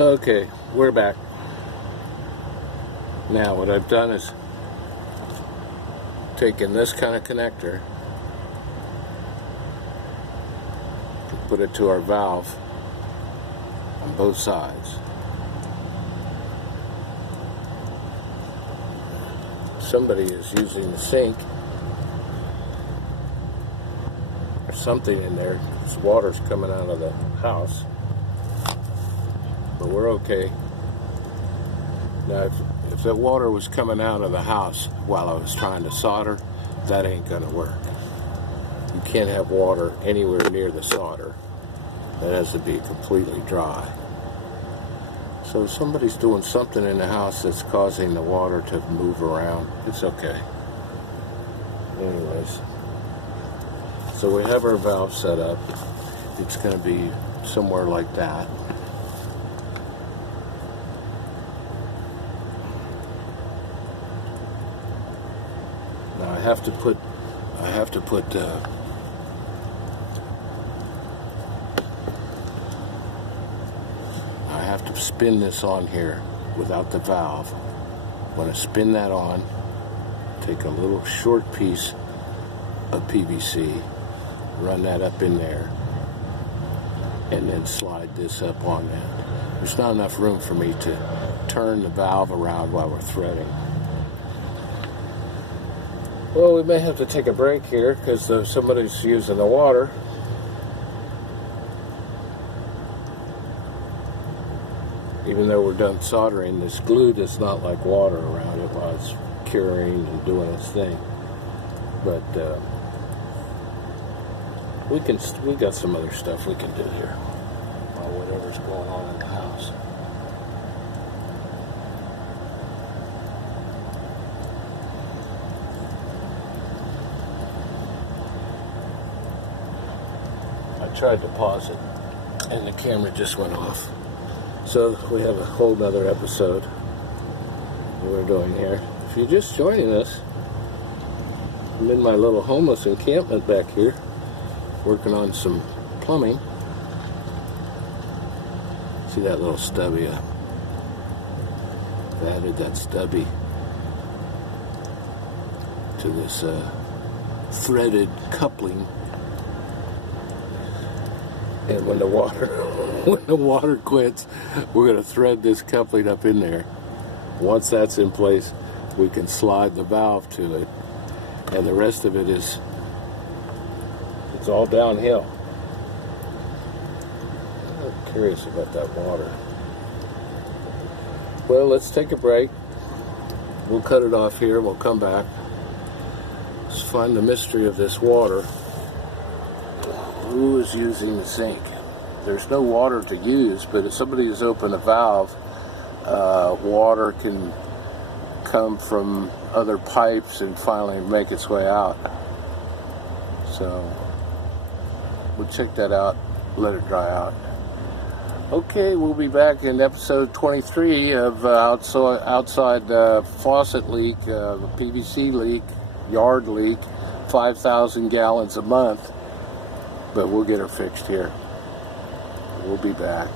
Okay, we're back. Now what I've done is taken this kind of connector and put it to our valve on both sides. Somebody is using the sink or something in there. This water's coming out of the house, but we're okay. Now if that water was coming out of the house while I was trying to solder, that ain't gonna work. You can't have water anywhere near the solder. That has to be completely dry. So if somebody's doing something in the house that's causing the water to move around, it's okay. Anyways, so we have our valve set up. It's going to be somewhere like that. Now I have to put spin this on here without the valve. I'm going to spin that on, take a little short piece of PVC, run that up in there, and then slide this up on that. There's not enough room for me to turn the valve around while we're threading. Well, we may have to take a break here because somebody's using the water. Even though we're done soldering, this glue does not like water around it while it's curing and doing its thing. But we got some other stuff we can do here while whatever's going on in the house. I tried to pause it and the camera just went off. So we have a whole nother episode we're doing here. If you're just joining us, I'm in my little homeless encampment back here, working on some plumbing. See that little stubby? I added that stubby to this threaded coupling. And when the water quits, we're going to thread this coupling up in there. Once that's in place, we can slide the valve to it, and the rest of it it's all downhill. I'm curious about that water. Well, let's take a break. We'll cut it off here. We'll come back. Let's find the mystery of this water. Who is using the sink? There's no water to use, but if somebody has opened a valve, water can come from other pipes and finally make its way out. So we'll check that out, let it dry out. Okay, we'll be back in episode 23 of outside faucet leak, PVC leak, yard leak, 5,000 gallons a month. But we'll get her fixed here. We'll be back.